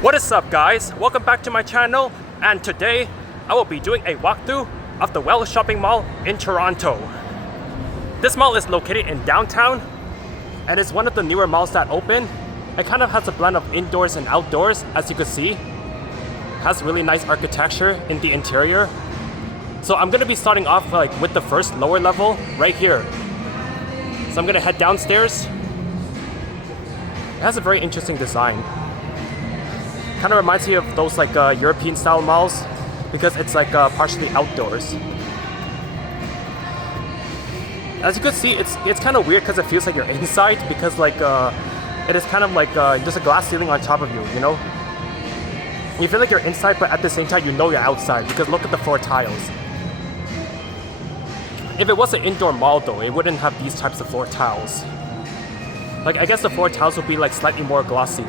What is up, guys? Welcome back to my channel, and today I will be doing a walkthrough of the Well Shopping Mall in Toronto. This mall is located in downtown and is one of the newer malls that open. It kind of has a blend of indoors and outdoors, as you can see. It has really nice architecture in the interior. So I'm gonna be starting off with the first lower level right here. So I'm gonna head downstairs. It has a very interesting design. Kind of reminds me of those European style malls because it's partially outdoors. As you can see, it's kind of weird because it feels like you're inside because it is kind of just a glass ceiling on top of you, you know? You feel like you're inside, but at the same time you know you're outside because look at the floor tiles. If it was an indoor mall though, it wouldn't have these types of floor tiles. I guess the floor tiles would be slightly more glossy.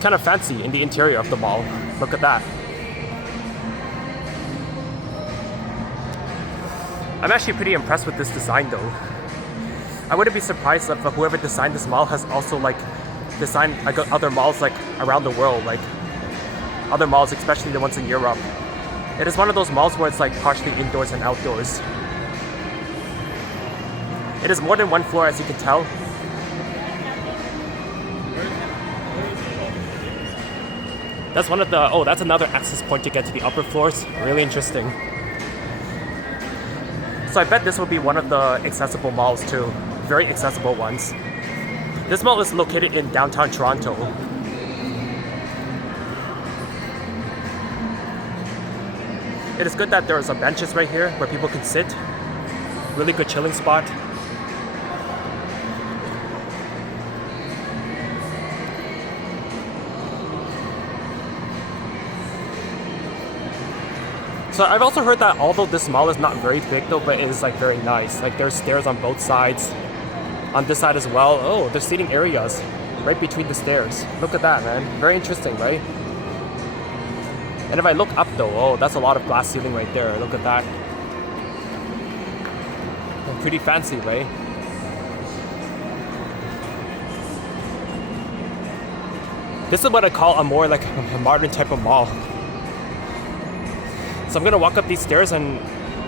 Kind of fancy in the interior of the mall. Look at that. I'm actually pretty impressed with this design though. I wouldn't be surprised if whoever designed this mall has also designed other malls around the world, other malls, especially the ones in Europe. It is one of those malls where it's partially indoors and outdoors. It is more than one floor, as you can tell. That's one of the, that's another access point to get to the upper floors. Really interesting. So I bet this will be one of the accessible malls too. Very accessible ones. This mall is located in downtown Toronto. It is good that there are some benches right here where people can sit. Really good chilling spot. So I've also heard that although this mall is not very big though, but it is very nice. There's stairs on both sides. On this side as well. Oh, there's seating areas right between the stairs. Look at that, man. Very interesting, right? And if I look up though, that's a lot of glass ceiling right there. Look at that. Pretty fancy, right? This is what I call a more a modern type of mall. So I'm gonna walk up these stairs and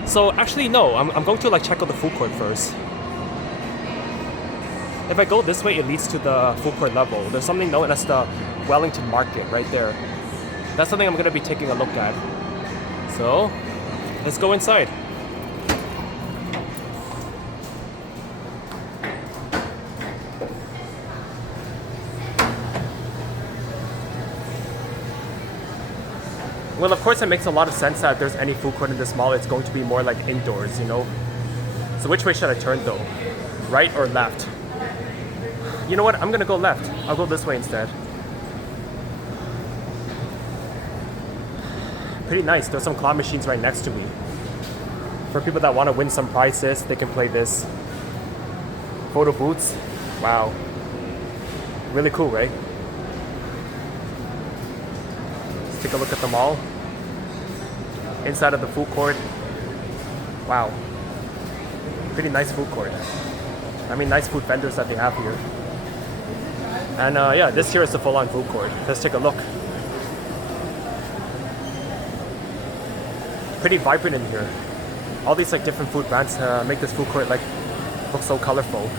so actually no, I'm going to check out the food court first. If I go this way, it leads to the food court level. There's something known as the Wellington Market right there. That's something I'm gonna be taking a look at. So let's go inside. Well, of course, it makes a lot of sense that if there's any food court in this mall, it's going to be more indoors, you know? So which way should I turn though? Right or left? You know what? I'm gonna go left. I'll go this way instead. Pretty nice. There's some claw machines right next to me. For people that want to win some prizes, they can play this. Photo booths. Wow. Really cool, right? Take a look at the mall. Inside of the food court. Wow. Pretty nice food court. I mean, nice food vendors that they have here. And yeah, this here is the full-on food court. Let's take a look. Pretty vibrant in here. All these different food brands make this food court look so colorful.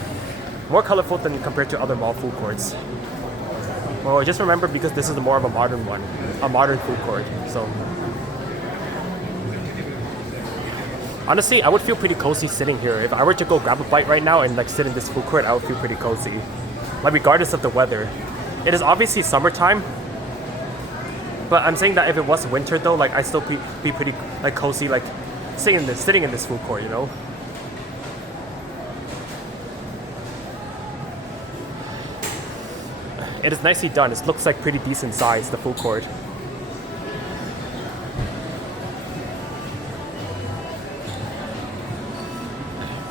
More colorful than compared to other mall food courts. Well, just remember because this is more of a modern one, a modern food court. So, honestly, I would feel pretty cozy sitting here. If I were to go grab a bite right now and sit in this food court, I would feel pretty cozy. Regardless of the weather. It is obviously summertime, but I'm saying that if it was winter though, I'd still be pretty cozy, sitting in this food court, you know. It is nicely done. It looks pretty decent size, the food court.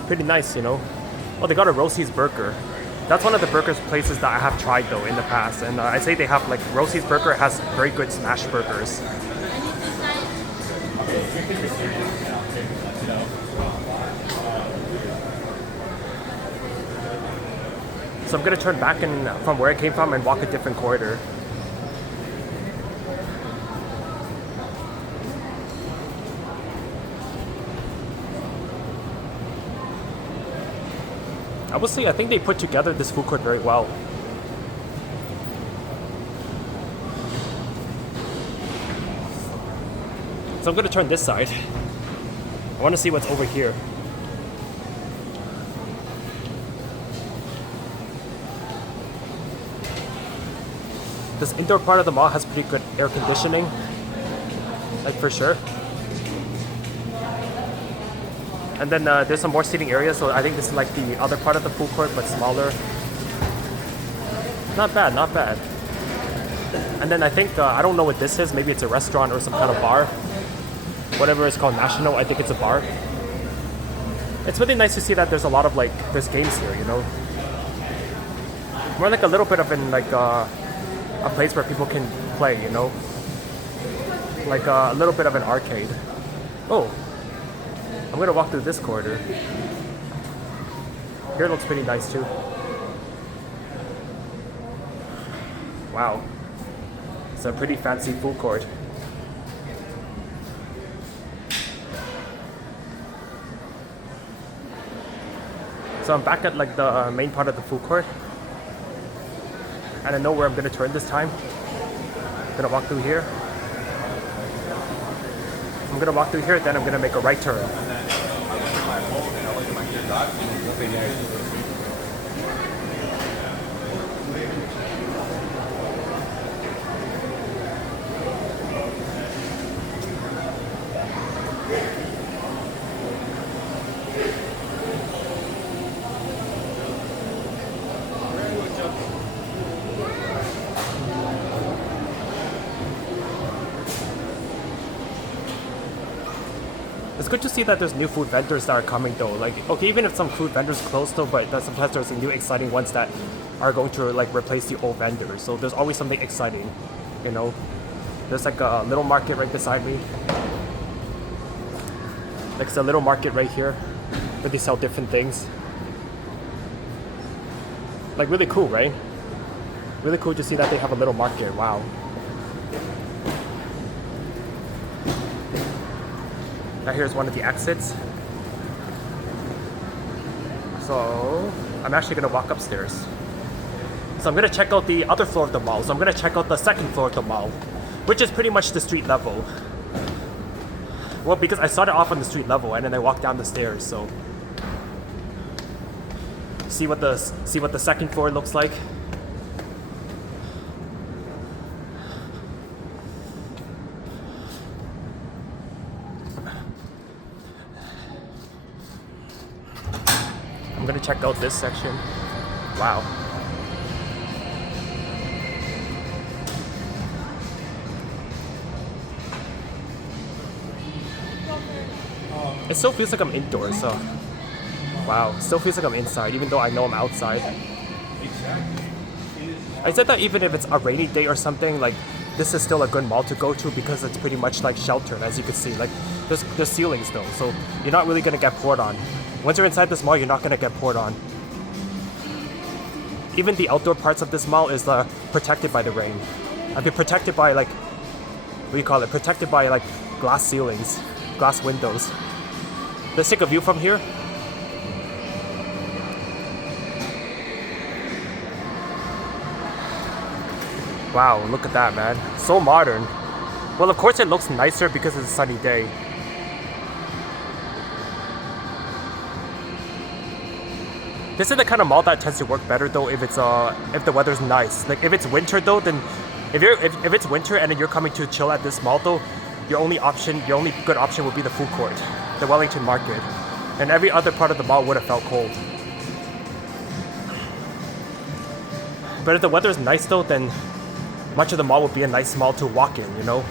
Pretty nice, you know. Oh, they got a Rosie's Burger. That's one of the burgers places that I have tried though in the past, and I say they have Rosie's Burger has very good smash burgers. So I'm gonna turn back from where I came from and walk a different corridor. I would say I think they put together this food court very well. So I'm gonna turn this side. I want to see what's over here. This indoor part of the mall has pretty good air conditioning, like for sure. And then there's some more seating areas, so I think this is like the other part of the food court, but smaller. Not bad, not bad. And then I think, I don't know what this is, maybe it's a restaurant or some kind of bar. Whatever it's called, National, I think it's a bar. It's really nice to see that there's a lot of like, there's games here, you know? More like a little bit of an, like, a place where people can play, you know? Like a little bit of an arcade. Oh, I'm gonna walk through this corridor. Here looks pretty nice too. Wow. It's a pretty fancy food court. So I'm back at like the main part of the food court. And I know where I'm gonna turn this time. I'm gonna walk through here. I'm gonna walk through here, then I'm gonna make a right turn. It's good to see that there's new food vendors that are coming though. Like, okay, even if some food vendors close though, but that sometimes there's new exciting ones that are going to like replace the old vendors. So there's always something exciting, you know. There's like a little market right beside me. Like it's a little market right here where they sell different things. Like really cool, right? Really cool to see that they have a little market. Wow. Now here's one of the exits. So I'm actually gonna walk upstairs. So I'm gonna check out the other floor of the mall. So I'm gonna check out the second floor of the mall, which is pretty much the street level. Well, because I started off on the street level and then I walked down the stairs. So see what the second floor looks like. I'm gonna check out this section. Wow. It still feels like I'm indoors, so wow, it still feels like I'm inside, even though I know I'm outside. I said that even if it's a rainy day or something, like this is still a good mall to go to because it's pretty much like sheltered, as you can see. Like there's ceilings though, so you're not really gonna get poured on. Once you're inside this mall, you're not gonna get poured on. Even the outdoor parts of this mall is protected by the rain. I've been protected by like, what do you call it? Protected by like glass ceilings, glass windows. Let's take a view from here. Wow, look at that, man. So modern. Well, of course it looks nicer because it's a sunny day. This is the kind of mall that tends to work better though if it's if the weather's nice. Like if it's winter though, then if it's winter and then you're coming to chill at this mall though, your only good option would be the food court, the Wellington Market, and every other part of the mall would have felt cold. But if the weather's nice though, then much of the mall would be a nice mall to walk in, you know.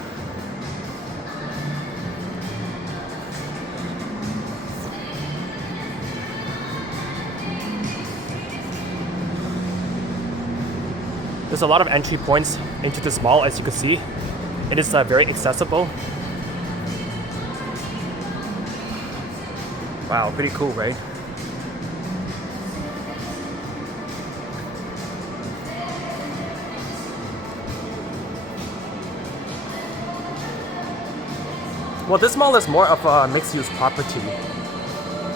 There's a lot of entry points into this mall, as you can see. It is very accessible. Wow, pretty cool, right? Well, this mall is more of a mixed-use property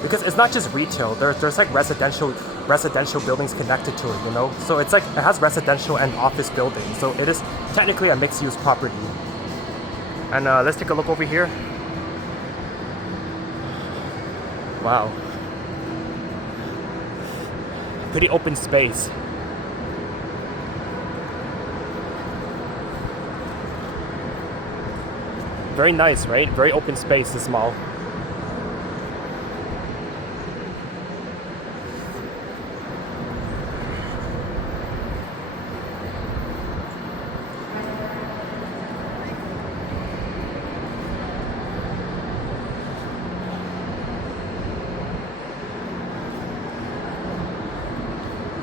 because it's not just retail. There's like residential residential buildings connected to it, you know? So it's like, it has residential and office buildings. So it is technically a mixed-use property. And let's take a look over here. Wow. Pretty open space. Very nice, right? Very open space, this mall.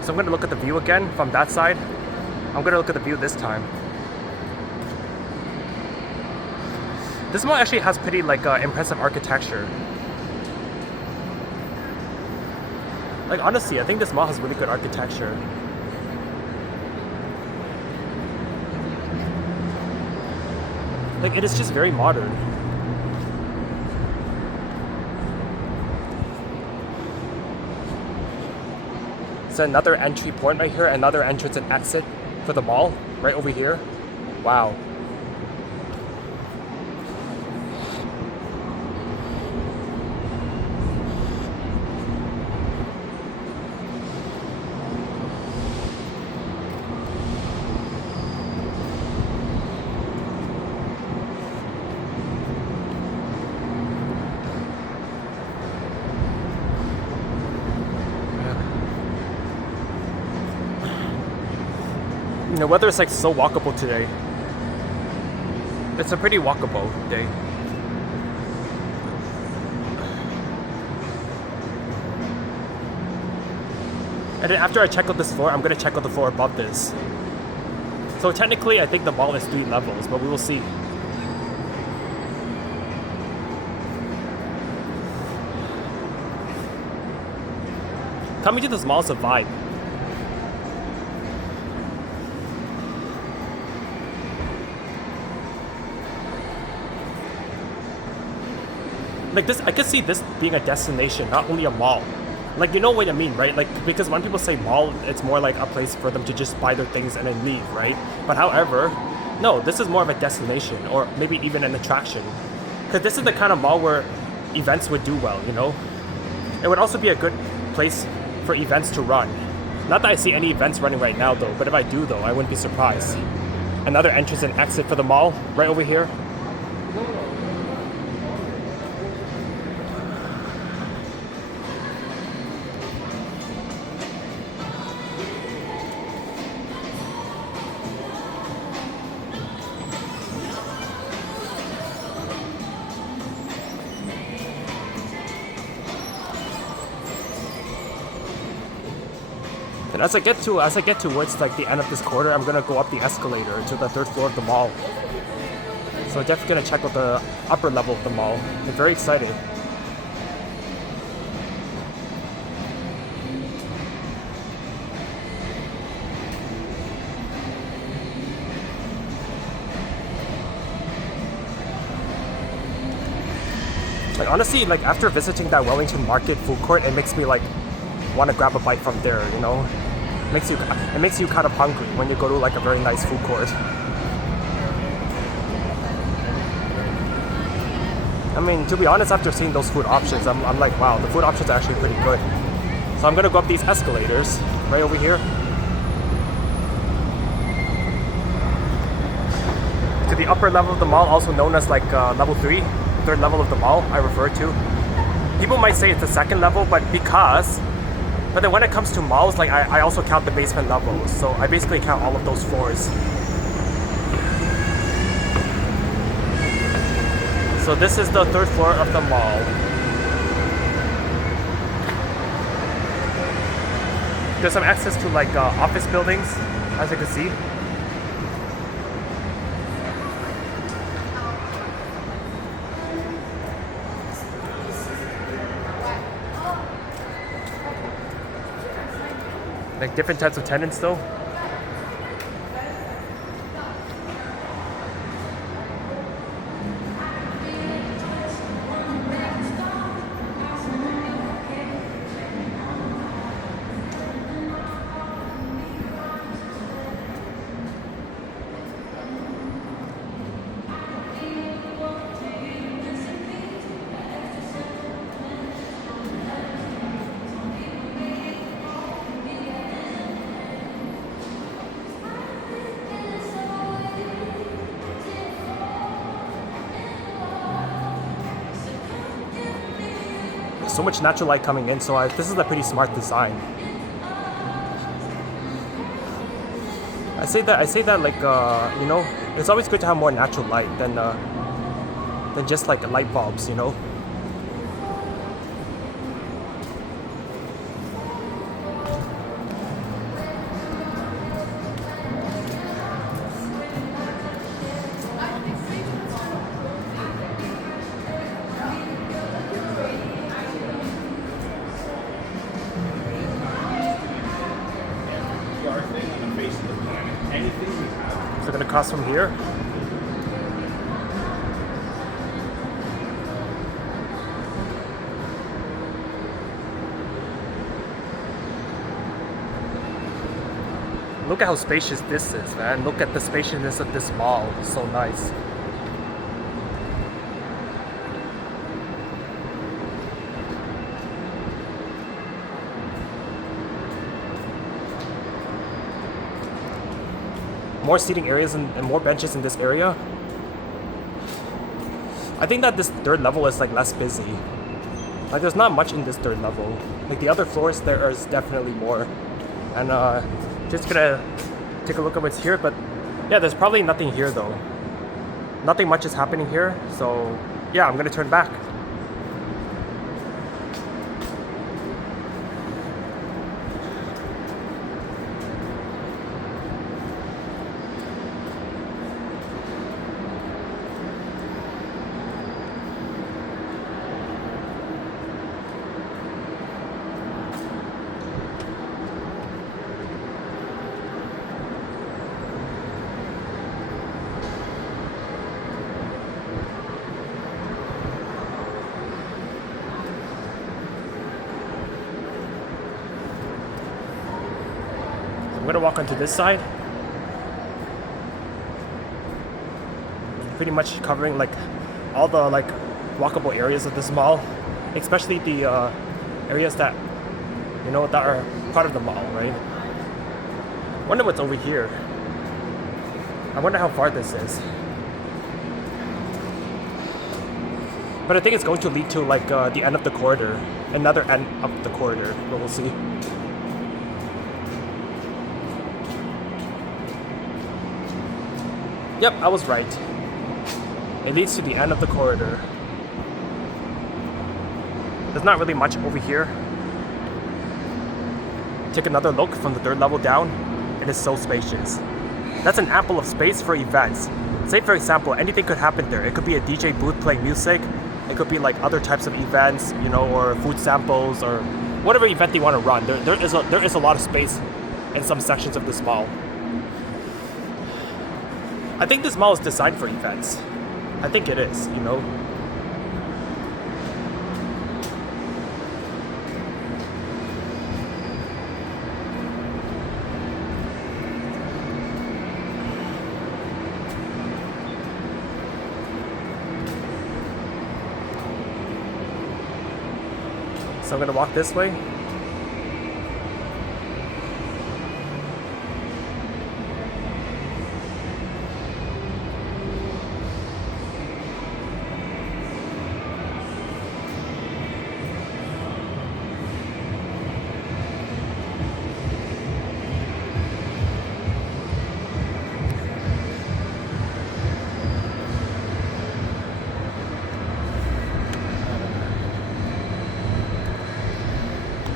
So I'm going to look at the view again from that side. I'm going to look at the view this time. This mall actually has pretty like impressive architecture. Like honestly, I think this mall has really good architecture. Like it is just very modern. So another entry point right here, another entrance and exit for the mall right over here. Wow. The weather is like so walkable today. It's a pretty walkable day. And then after I check out this floor, I'm gonna check out the floor above this. So technically, I think the mall is 3 levels, but we will see. Coming to this mall is a vibe. Like this, I could see this being a destination, not only a mall. Like, you know what I mean, right? Like, because when people say mall, it's more like a place for them to just buy their things and then leave, right? But however, no, this is more of a destination, or maybe even an attraction. Because this is the kind of mall where events would do well, you know? It would also be a good place for events to run. Not that I see any events running right now though, but if I do though, I wouldn't be surprised. Another entrance and exit for the mall, right over here. And as I get towards like the end of this quarter, I'm gonna go up the escalator to the 3rd floor of the mall. So I'm definitely gonna check out the upper level of the mall. I'm very excited. Like honestly, like after visiting that Wellington Market food court, it makes me like want to grab a bite from there, you know? It makes you kind of hungry when you go to like a very nice food court. I mean, to be honest, after seeing those food options, I'm like, wow, the food options are actually pretty good. So I'm gonna go up these escalators right over here to the upper level of the mall, also known as like level 3, 3rd level of the mall I refer to. People might say it's the 2nd level, but then when it comes to malls, like I also count the basement levels. So I basically count all of those floors. So this is the 3rd floor of the mall. There's some access to like office buildings, as you can see. Like different types of tenants though. so much natural light coming in, so this is a pretty smart design. I say that like you know, it's always good to have more natural light than just like light bulbs, you know. So gonna cross from here. Look at how spacious this is, man. Look at the spaciousness of this mall. It's so nice. More seating areas and more benches in this area. I think that this third level is like less busy. Like there's not much in this third level. Like the other floors there is definitely more. And just gonna take a look at what's here, but yeah, there's probably nothing here though. Nothing much is happening here, so yeah, I'm gonna turn back. I'm gonna walk onto this side. Pretty much covering like all the like walkable areas of this mall, especially the areas that you know that are part of the mall, right? I wonder what's over here. I wonder how far this is. But I think it's going to lead to like the end of the corridor, another end of the corridor. But we'll see. Yep, I was right. It leads to the end of the corridor. There's not really much over here. Take another look from the third level down. It is so spacious. That's an ample of space for events. Say for example, anything could happen there. It could be a DJ booth playing music. It could be like other types of events, you know, or food samples, or whatever event they want to run. There is a lot of space in some sections of this mall. I think this mall is designed for events. I think it is, you know. So I'm gonna walk this way.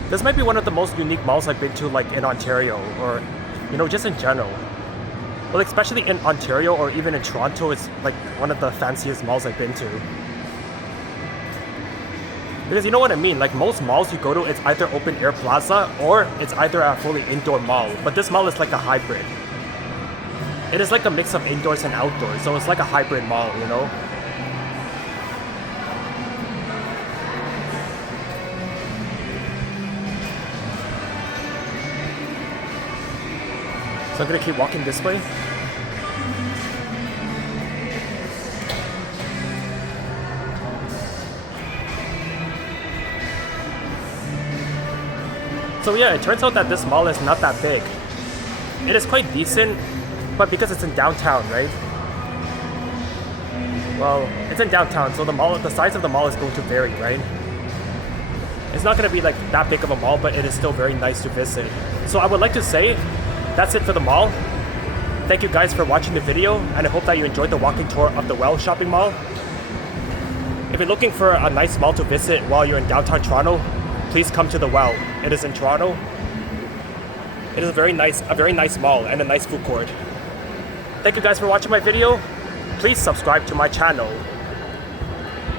This might be one of the most unique malls I've been to, like in Ontario, or you know, just in general. Well, especially in Ontario or even in Toronto, it's like one of the fanciest malls I've been to. Because you know what I mean, like most malls you go to, it's either open air plaza or it's either a fully indoor mall. But this mall is like a hybrid. It is like a mix of indoors and outdoors, so it's like a hybrid mall, you know? So I'm gonna keep walking this way. So yeah, it turns out that this mall is not that big. It is quite decent, but because it's in downtown, right? Well, it's in downtown, so the size of the mall is going to vary, right? It's not going to be like that big of a mall, but it is still very nice to visit. So I would like to say that's it for the mall. Thank you guys for watching the video, and I hope that you enjoyed the walking tour of the Well shopping mall. If you're looking for a nice mall to visit while you're in downtown Toronto, please come to the Well. It is in Toronto. It is a very nice mall and a nice food court. Thank you guys for watching my video. Please subscribe to my channel.